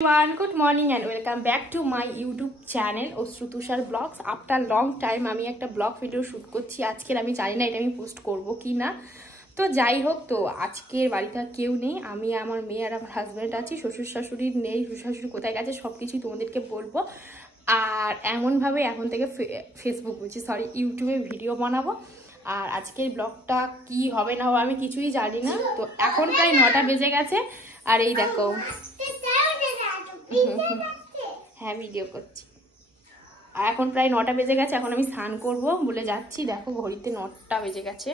Good morning and welcome back to my YouTube channel Ostrutushar Vlogs. After long time আমি একটা blog video shoot করছি আজকে। আমি জানি না এটা আমি পোস্ট করব কি না, তো যাই হোক। তো আজকের বাড়িতে কেউ নেই, আমি আমার মেয়ে আর আমার হাজব্যান্ড আছি। শ্বশুর শাশুড়ি নেই, শ্বশুর শাশুড়ি কোথায় গেছে সবকিছুই তোমাদেরকে বলবো। আর এমনভাবে এখন থেকে ফেসবুক বলছি, সরি, ইউটিউবে ভিডিও বানাবো। আর আজকের ব্লগটা কি হবে না হবে আমি কিছুই জানি না। তো এখন প্রায় 9টা বেজে গেছে আর এই দেখো, হ্যাঁ ভিডিও করছি। আর এখন প্রায় 9টা বেজে গেছে, এখন আমি স্নান করব বলে যাচ্ছি। দেখো ঘড়িতে 9টা বেজে গেছে।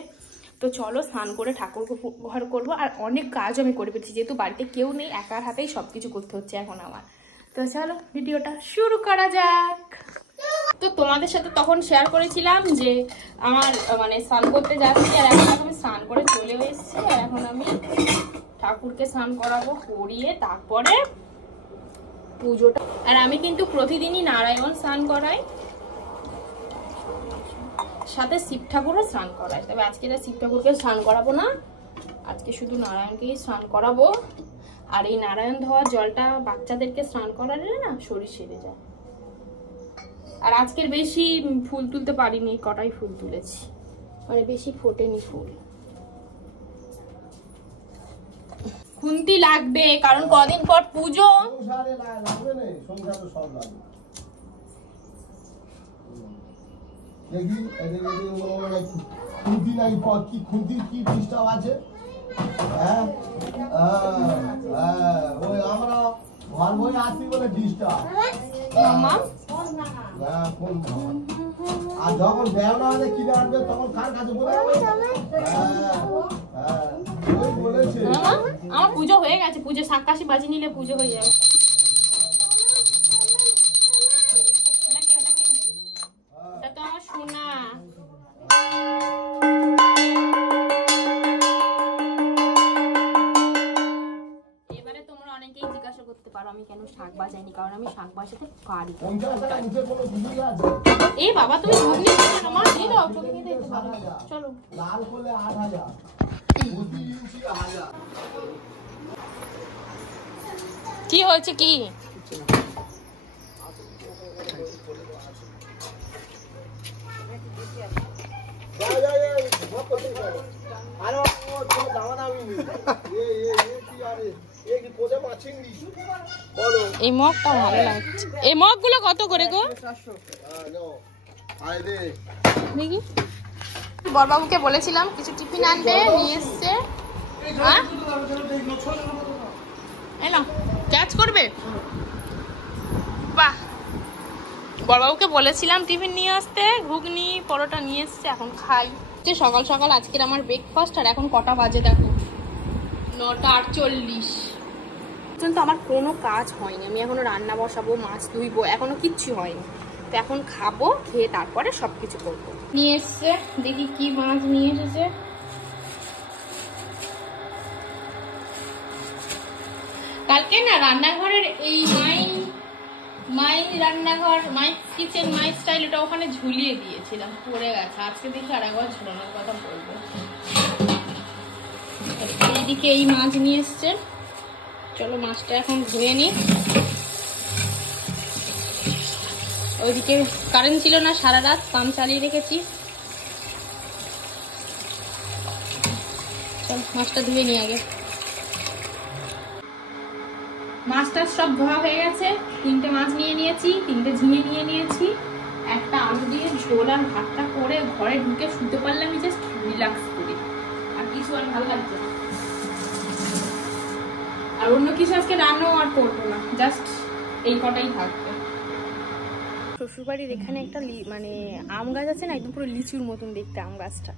তো চলো স্নান করে ঠাকুর ঘর করবো। আর অনেক কাজ আমি করে পেয়েছি, যেহেতু বাড়িতে কেউ নেই, একার হাতেই সবকিছু করতে হচ্ছে এখন আমার। তো চলো ভিডিওটা শুরু করা যাক। তো তোমাদের সাথে তখন শেয়ার করেছিলাম যে আমার মানে স্নান করতে যাচ্ছি, আর এখন আমি স্নান করে চলে এসেছি। আর এখন আমি ঠাকুরকে স্নান করাবো, করিয়ে তারপরে পুজোটা। আর আমি কিন্তু প্রতিদিনই নারায়ণ স্নান করাই, সাথে শিব ঠাকুরও স্নান করাই। তবে আজকে শিব ঠাকুরকে স্নান করাবো না, আজকে শুধু নারায়ণকেই স্নান করাবো। আর এই নারায়ণ ধোয়ার জলটা বাচ্চাদেরকে স্নান করালে না শরীর সেরে যায়। আর আজকের বেশি ফুল তুলতে পারিনি, কটাই ফুল তুলেছি, মানে বেশি ফোটেনি ফুল। খুন্তি লাগবে কারণ কদিন পর পুজো। আর যখন বেলা হবে কি আনবে তখন কার কাছে বলে আমার পুজো হয়ে গেছে, পুজো সাকাশি বাজি নিলে পুজো হয়ে যাবে। এটা তো আমার সোনা। এবারে তোমরা অনেকেই জিজ্ঞাসা করতে পারো আমি কেন শাক বাজাইনি, কারণ আমি শাক বাজাতে পারি। এই বাবা তুমি দুধ নিয়ে আমার দিয়ে দাও, তোকে নিয়ে দিতে পারো। চলো লাল করলে 8000, কি হয়েছে কি? এই মগটা ভালো লাগছে। এই মগ গুলো কত করে গো? দেখি বড়বাবুকে বলেছিলাম কিছু টিফিন আনবে, নিয়ে এসছে। হ্যাঁ এই নাও, ক্যাচ করবে। বাহ, বড়বাবুকে বলেছিলাম টিফিন নিয়ে আসতে, ঘুগনি পরোটা নিয়ে এসছে, এখন খাই। সকাল সকাল আজকের আমার ব্রেকফাস্ট। আর এখন কটা বাজে দেখো, 9টা 48। পর্যন্ত আমার কোনো কাজ হয়নি, আমি এখনো রান্না বসাবো, মাছ ধুইবো, এখনো কিচ্ছু হয়নি। তো এখন খাবো, খেয়ে তারপরে সবকিছু করবো। নিয়ে এসছে, দেখি কি মাছ নিয়ে এসেছে। কালকে না রান্নাঘরের এই মাই রান্নাঘর, মাই কিচেন, মাই স্টাইল, ওটা ওখানে ঝুলিয়ে দিয়েছিলাম, পড়ে গেছে। আজকে দেখি আর একবার ঝুলানোর কথা বলবো। এইদিকে এই মাছ নিয়ে এসছে, চলো মাছটা এখন ধুয়ে নি। ওইদিকে কারেন্ট ছিল না, সারা রাত পাম্প চালিয়ে রেখেছি। চল মাছটা ধুয়ে নি আগে। মাছটা সব ধোয়া হয়ে গেছে। 3টে মাছ নিয়ে নিয়েছি, 3টে ঝিঙে নিয়ে নিয়েছি, একটা আলু দিয়ে ঝোল আর ভাতটা করে ঘরে ঢুকে শুতে পারলাম, আমি জাস্ট রিল্যাক্স করি। আর কিছু আর ভালো লাগছে না, আর অন্য কিছু আজকে রান্নাও আর করবো না, জাস্ট এই কটাই থাকবে। শ্বশুরবাড়ির এখানে একটা মানে আম গাছ আছে না, একদম পুরো লিচুর মতন দেখতে আম গাছটা।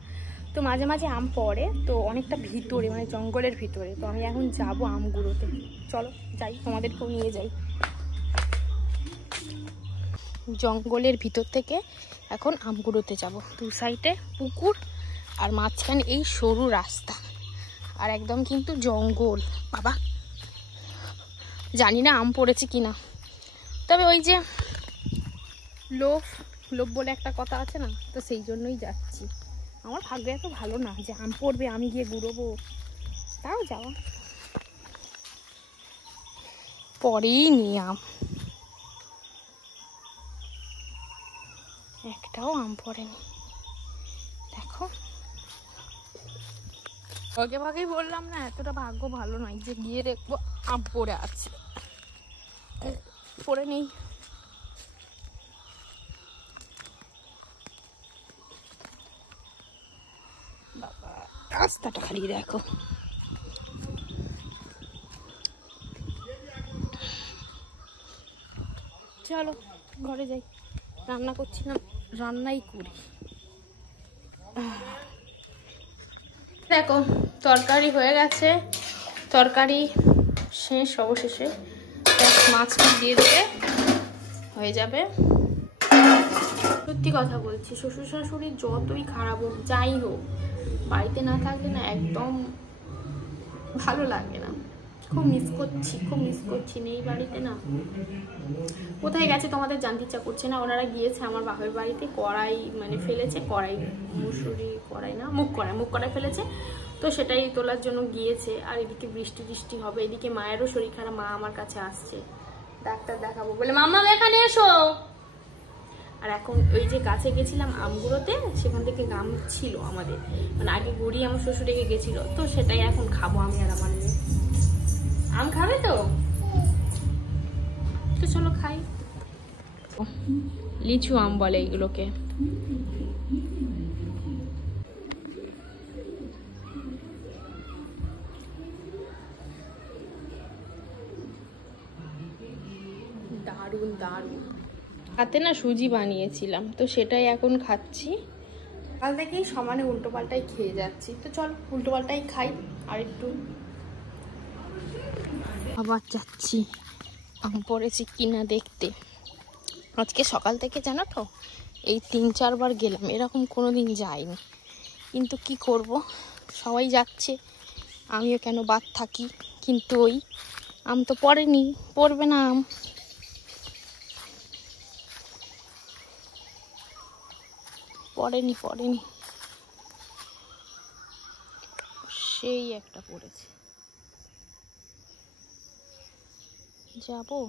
তো মাঝে মাঝে আম পড়ে, তো অনেকটা ভিতরে মানে জঙ্গলের ভিতরে। তো আমি এখন যাবো আম গুঁড়োতে, চলো যাই, তোমাদেরকেও নিয়ে যাই। জঙ্গলের ভিতর থেকে এখন আম গুঁড়োতে যাবো। 2 সাইডে পুকুর আর মাঝখানে এই সরু রাস্তা, আর একদম কিন্তু জঙ্গল। বাবা জানি না আম পড়েছে কিনা, তবে ওই যে লোভ বলে একটা কথা আছে না, তো সেই জন্যই যাচ্ছি। আমার ভাগ্য এত ভালো না যে আম পড়বে আমি গিয়ে গুড়োবো, তাও যাওয়া। পরেই নি আম, একটাও আম পড়েনি। দেখো আগে ভাগেই বললাম না, এতটা ভাগ্য ভালো নয় যে গিয়ে দেখবো আম পড়ে আছে, পড়ে নেই। বাবা রাস্তাটা খালি দেখো। চলো ঘরে যাই, রান্না করছি না, রান্নাই করি। দেখো তরকারি হয়ে গেছে, তরকারি শেষ অবশেষে, মাছটা দিয়ে দিলে হয়ে যাবে। সত্যি কথা বলছি, শ্বশুর শাশুড়ি যতই খারাপ হোক যাই হোক, বাড়িতে না থাকলে না একদম ভালো লাগে না। খুব মিস করছি নেই বাড়িতে না। কোথায় গেছে তোমাদের জানতে ইচ্ছা করছে না। ওনারা গিয়েছে আমার বাপের বাড়িতে, কড়াই মানে ফেলেছে, মুখ কড়াই ফেলেছে, তো সেটাই তোলার জন্য গিয়েছে। আর এদিকে বৃষ্টি হবে, এদিকে মায়েরও শরীর খারাপ, মা আমার কাছে আসছে ডাক্তার দেখাবো বলে, মাম্মা এখানে এসো। আর এখন ওই যে গাছে গেছিলাম আমগুলোতে, সেখান থেকে আম ছিল আমাদের, মানে আগে গুড়ি আমার শ্বশুর রেখে গেছিল, তো সেটাই এখন খাবো আমি আর আমার মেয়ে। আম খাবে তো চলো খাই। লিচু আম বলে এগুলোকে। দারুণ দারুণ। হাতে না সুজি বানিয়েছিলাম, তো সেটাই এখন খাচ্ছি। কাল থেকেই সমানে উল্টো পাল্টাই খেয়ে যাচ্ছি, তো চল উল্টো পাল্টাই খাই আর একটু। আবার যাচ্ছি আম পড়েছি কিনা দেখতে। আজকে সকাল থেকে জানো তো এই 3-4 বার গেলাম, এরকম কোনোদিন যাইনি, কিন্তু কি করব, সবাই যাচ্ছে আমিও কেন বাদ থাকি। কিন্তু ওই আম তো পড়েনি, পড়বে না আম। পড়েনি সেই একটা পড়েছে। যাবো,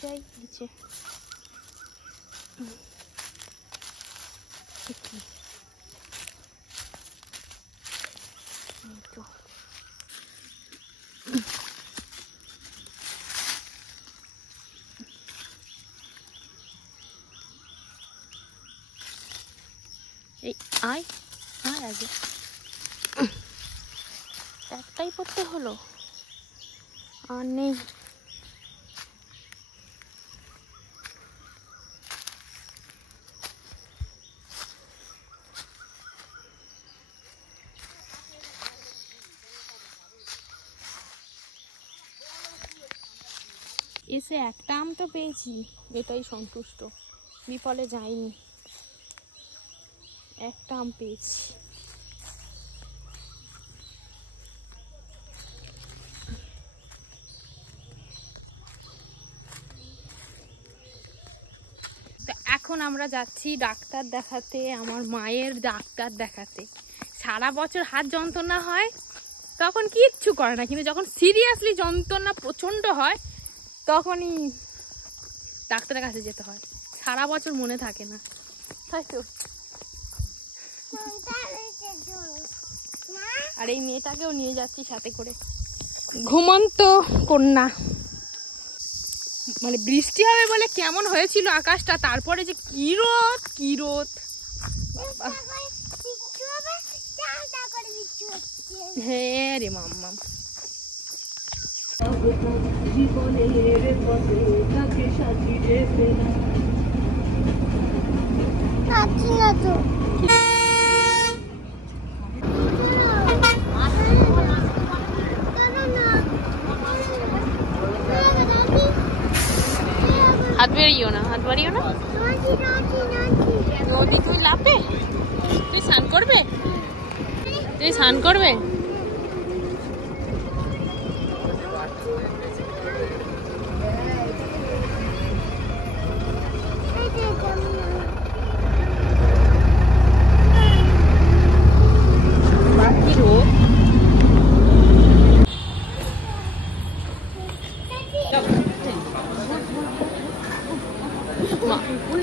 যাই নিচে। এই আয় আগে একটাই পড়তে হলো, আর নেই। এসে একটা আম তো পেয়েছি, এটাই সন্তুষ্ট, বিফলে যাইনি, একটা আম পেয়েছি। তো এখন আমরা যাচ্ছি ডাক্তার দেখাতে, আমার মায়ের ডাক্তার দেখাতে। সারা বছর হাত যন্ত্রণা হয় তখন কিচ্ছু করে না, কিন্তু যখন সিরিয়াসলি যন্ত্রণা প্রচন্ড হয় তখনই ডাক্তারের কাছে যেতে হয়। সারা বছর মনে থাকে না, তাই তো। আর এই মেয়েটাকেও নিয়ে যাচ্ছি সাথে করে, ঘুমন্ত কন্যা। মানে বৃষ্টি হবে বলে কেমন হয়েছিল আকাশটা, তারপরে যে কি রোদ। হ্যাঁ রে মাম্মা, হাত বাড়িও না নদী। তুই লাফে, তুই স্নান করবে,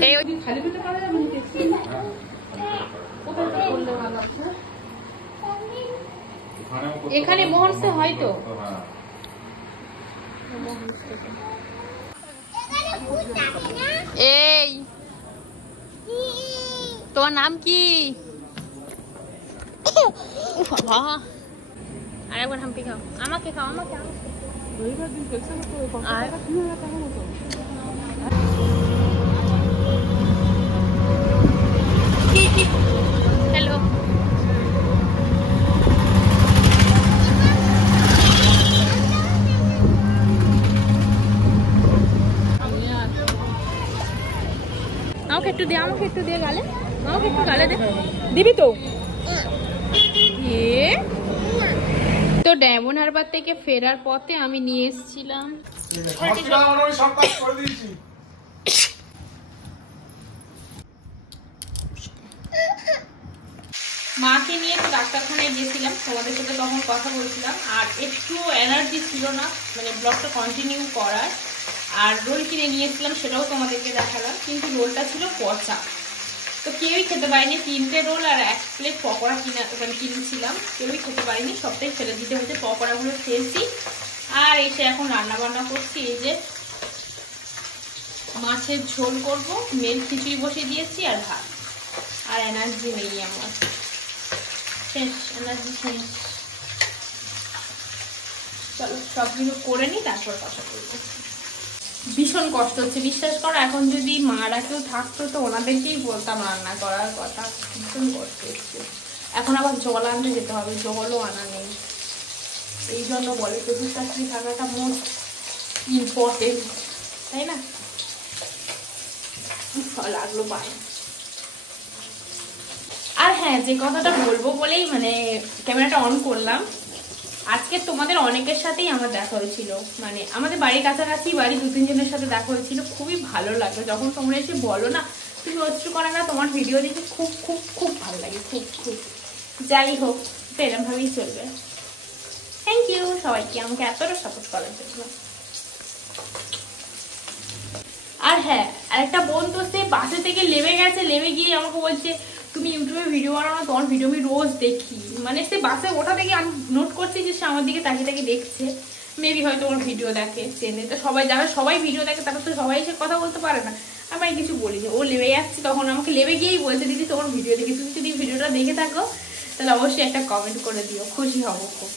এই খালি পেটে পাওয়া যাবে এখানে মোহনসে হয় তো। এই তোমার নাম কি? আরেকবার হাম্পি খাও, আমাকে খাও, আমাকে হ্যালো। আমাকে একটু দে, আমাকে একটু দিয়ে গালে, আমাকে একটু গালে দে। দিবি তো? তো ডায়মন্ড হারবার থেকে ফেরার পথে আমি নিয়ে এসেছিলাম মাকে নিয়ে তো ডাক্তারখানায় গিয়েছিলাম, তোমাদের সাথে তখন কথা বলছিলাম। আর একটু এনার্জি ছিল না মানে ব্লগটা কন্টিনিউ করার। আর রোল কিনে নিয়েছিলাম, সেটাও তোমাদেরকে দেখালাম, কিন্তু রোলটা ছিল পচা, তো কেউই খেতে পারিনি। 3টে রোল আর 1 প্লেট পকোড়া কিনেছিলাম, কেউই খেতে পারিনি, সবটাই ফেলে দিতে হয়েছে। পকোড়াগুলো খেয়েছি আর এসে এখন রান্না বান্না করছি। এই যে মাছের ঝোল করবো, মেল খিচুড়ি বসিয়ে দিয়েছি আর ভাত। আর এনার্জি নেই আমার, শেষ, এনার্জি শেষ। চলো সবগুলো করে নিই, তারপর কথা বলবো। ভীষণ কষ্ট হচ্ছে বিশ্বাস করো। এখন যদি মারা কেউ থাকতো তো ওনাদেরকেই বলতাম রান্না করার কথা। ভীষণ কষ্ট হচ্ছে। এখন আবার জল আনতে যেতে হবে, জলও আনা নেই। এই জন্য বলে শ্বশুর শাশুড়ি থাকাটা মোস্ট ইম্পর্টেন্ট, তাই না? লাগলো পায়। আর হ্যাঁ, যে কথাটা বলবো বলেই মানে ক্যামেরাটা অন করলাম, আজকে তোমাদের অনেকের সাথেই আমার দেখা হয়েছিল, মানে আমাদের বাড়ির কাছাকাছি বাড়ি 2-3 জনের সাথে দেখা হয়েছিল। খুবই ভালো লাগলো যখন তোমরা এসে বলো না তুমি অস্ত্র করা না, তোমার ভিডিও দেখে খুব খুব খুব ভালো লাগে, খুব খুব। যাই হোক, তো এরমভাবেই চলবে। থ্যাংক ইউ সবাইকে আমাকে এতটা সাপোর্ট করার জন্য। আর হ্যাঁ, আরেকটা বোন তো সে বাসে থেকে নেমে গেছে, নেমে গিয়ে আমাকে বলছে তুমি ইউটিউবে ভিডিও বানানো, তোমার ভিডিও আমি রোজ দেখি। মানে সে বাসে ওঠা থেকে আমি নোট করছি যে সে আমার দিকে তাকিয়ে তাকিয়ে দেখছে, মেবি হয়তো ওর ভিডিও দেখে চেনে। তো সবাই যারা সবাই ভিডিও দেখে তারা তো সবাই এসে কথা বলতে পারে না, আমি কিছু বলিনি। ও লেবে যাচ্ছে, তখন আমাকে লেবে গিয়েই বলছে দিদি তোমার ভিডিও দেখি, তুমি যদি ভিডিওটা দেখে থাকো তাহলে অবশ্যই একটা কমেন্ট করে দিও, খুশি হবো খুব।